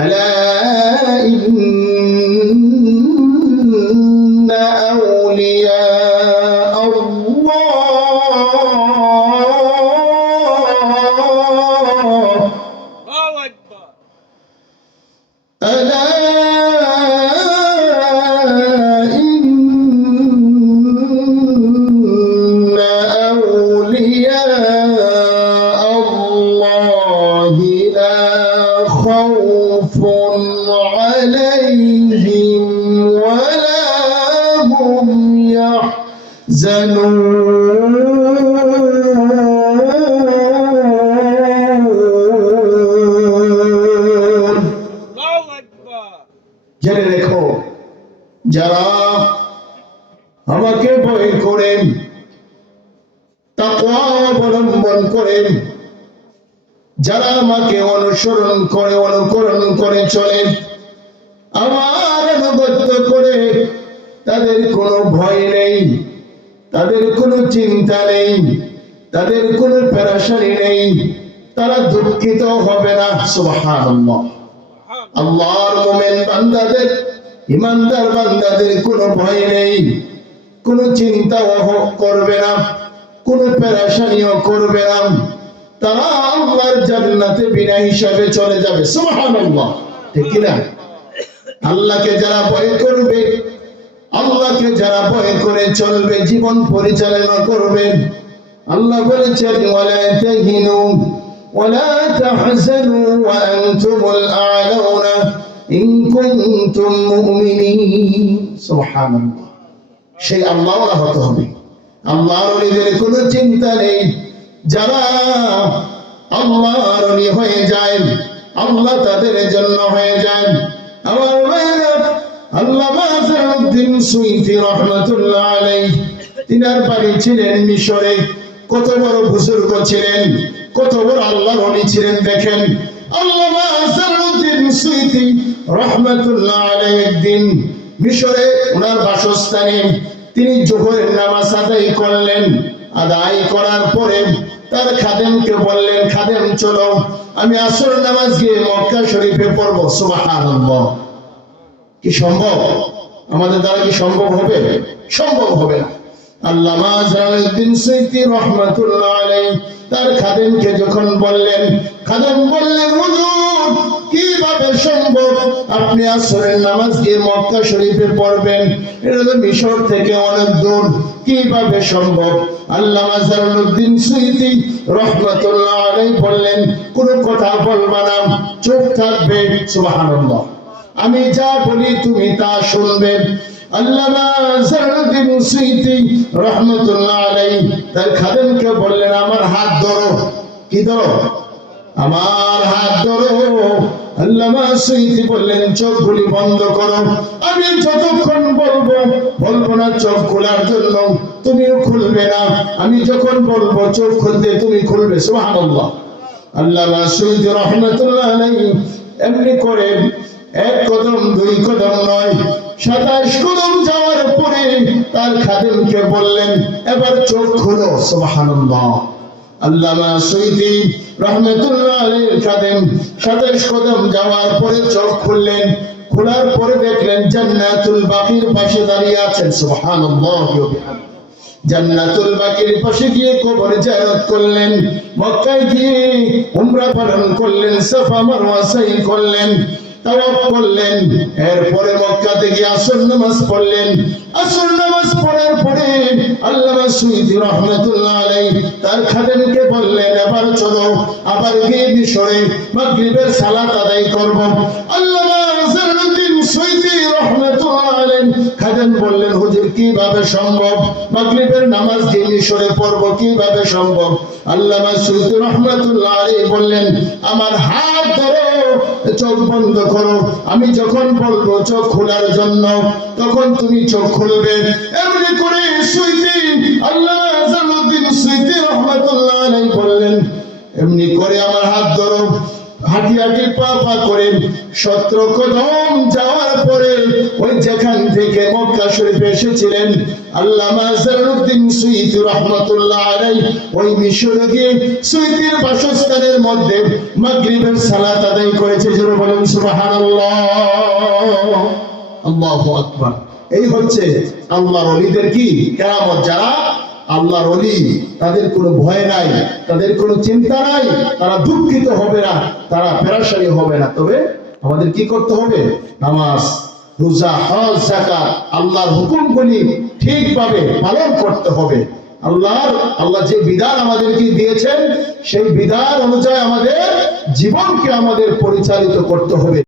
ألا إن عليهم ولا هم يحزنون الله أكبر জেনে রেখো যারা আমাকে ভয় করেন তাকওয়া অবলম্বন করেন যারা আমাকে অনুসরণ করে অনুকরণ করে চলে তাদের কোনো ভয় নেই, তাদের কোনো চিন্তা নেই, তাদের কোনো পেরাশানি নেই, তারা দুঃখিত হবে না, সুবহানাল্লাহ। আল্লাহর মোমেন বান্দাদের, ইমানদার বান্দাদের কোনো ভয় নেই, কোনো চিন্তাও করবে না, কোনো পেরাশানিও করবে না। তারা আল্লাহর জান্নাতে বিনা হিসাবে চলে যাবে, সুবহানাল্লাহ। ঠিক না আল্লাহকে যারা ভয় করবে আল্লাহকে যারা ভয় করে চলবে, জীবন পরিচালনা করবে। আল্লাহ বলেছেন হবে। চিন্তা নেই। যারা হয়ে যায়, আল্লাহ তাদের জন্য হয়ে যায়। সুইতি রহমাতুল্লাহ আলাইহি ছিলেন মিশরে। কত বড় বুজুর্গ ছিলেন, কত বড় আল্লাহর ছিলেন দেখেন। সুইতি রহমাতুল্লাহ আলাইহি একদিন মিশরে ওনার বাসস্থানে তিনি জোহরের নামাজ আদায় করলেন। আদায় করার পরে তার খাদেমকে বললেন, খাদেম, চলো, আমি আসর নামাজ গিয়ে মক্কা শরীফে পড়ব। সুবহানাল্লাহ। কি সম্ভব? আমাদের দ্বারা কি সম্ভব হবে? সম্ভব হবে না। কীভাবে সম্ভব? আপনি আসরের নামাজ গিয়ে মক্কা শরীফে পড়বেন। এটা তো মিশর থেকে অনেক দূর। কীভাবে সম্ভব? আল্লামা জালালউদ্দিন সৈয়দি বললেন, কোনো কথা বলবা না। চুপ থাকবে, সুবহানাল্লাহ। আমি যা বলি তুমি তা শুনবে। আল্লামা জালালউদ্দিন সুইতি রহমাতুল্লাহ আলাইহি তার খাদেমকে বললেন, আমার হাত ধরো। কি ধরো? আমার হাত ধরো। আল্লামা সুইতি বললেন, চোখগুলি বন্ধ করো। আমি যতক্ষণ বলব বলব না চোখ খোলার জন্য। তুমিও খুলবে না। আমি যখন বলব, চোখ খুলতে তুমি খুলবে। সুবহানাল্লাহ। আল্লামা সুইতি রহমাতুল্লাহ আলাইহি এমনি করে এক কদম, দুই কদম নয়, সাতাশ কদম যাওয়ার পরে তার খাদেমকে বললেন, এবার চোখ খুলো, সুবহানাল্লাহ। আল্লামা খাদেম সাতাশ কদম যাওয়ার পরে চোখ খুললেন, খোলার পরে দেখলেন জান্নাতুল বাকির পাশে দাঁড়িয়ে আছেন, সুবহানাল্লাহ জান্নাতুল বাকির পাশে গিয়ে কবর জিয়ারত করলেন, মক্কায় গিয়ে উমরা পালন করলেন, সাফা মারওয়া সাই করলেন এরপরে মক্কাতে গিয়ে আসর নামাজ পড়লেন। আসর নামাজ পড়ার পরে সুইদি তার বললেন, এবার চলো, আবার গিয়ে মিশরে মাগরিবের সালাত আদায় করব। কীভাবে সম্ভব? মাগরিবের নামাজ মিশরে কীভাবে সম্ভব? বললেন, আমার হাত ধরো চোখ বন্ধ করো। আমি যখন বলব চোখ খোলার জন্য, তখন তুমি চোখ খুলবে। এমনি করে সুইতি আল্লাহ জালালউদ্দিন সুইতি রহমাতুল্লাহ আলাইহি বললেন, এমনি করে আমার হাত ধরো। হাঁটি পা পা করে সত্র কদম যাওয়ার পরে ওই যেখান থেকে মক্কা শরীফে এসেছিলেন বাসস্থানের মধ্যে এই হচ্ছে আল্লাহর কি? যারা আল্লাহর তাদের কোনো ভয় নাই, তাদের কোনো চিন্তা নাই, তারা দুঃখিত হবে না, তারা পেরাশানি হবে না। তবে আমাদের কি করতে হবে? নামাজ। রোজা হজ জাকাত আল্লাহর হুকুমগুলি ঠিকভাবে পালন করতে হবে। আল্লাহর, আল্লাহ যে বিধান আমাদেরকে দিয়েছেন, সেই বিধান অনুযায়ী আমাদের জীবনকে আমাদের পরিচালিত করতে হবে।